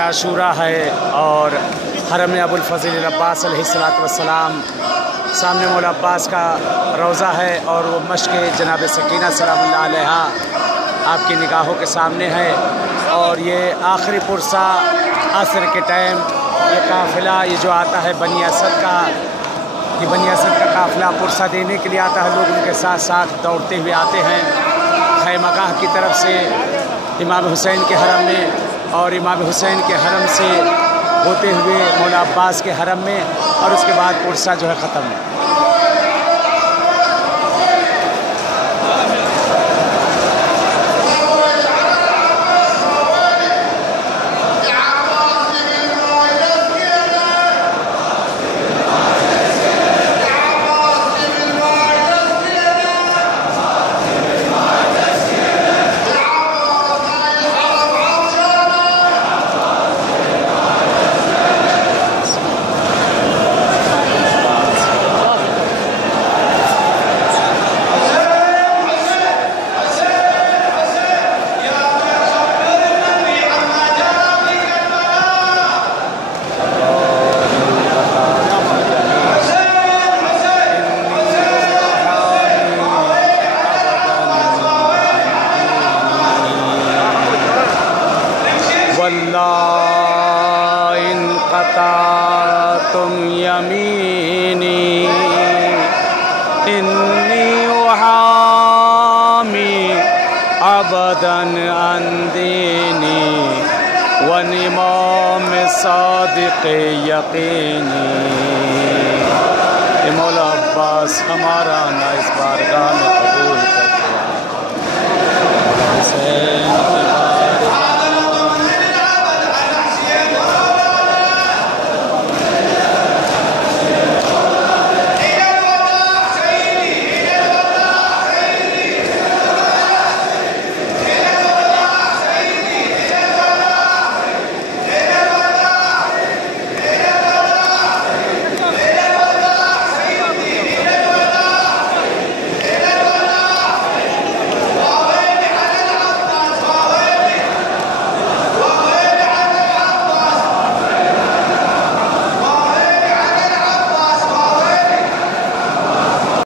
आशूरा है और हरम अबुल फ़ज़ल अब्बास अलैहिस्सलाम, सामने मौला अब्बास का रोज़ा है और वो मश्क जनाब सकीना सलामुल्लाह अलैहा आपकी निगाहों के सामने है। और ये आखिरी पुरसा असर के टाइम ये काफ़िला ये जो आता है बनी असद का, ये बनी असद का काफ़िला पुरसा देने के लिए आता है। लोग उनके साथ साथ दौड़ते हुए आते हैं खैमगाह की तरफ से इमाम हुसैन के हरम में, और इमाम हुसैन के हरम से होते हुए मौला अब्बास के हरम में, और उसके बाद पुरसा जो है ख़त्म। वल्लाहि इन क़तअतुम यमीनी इन्नी उहामी अबदन अन दीनी वन इमाम सादिक़ यक़ीनी। मौला अब्बास हमारा ना इस बारगाह में कबूल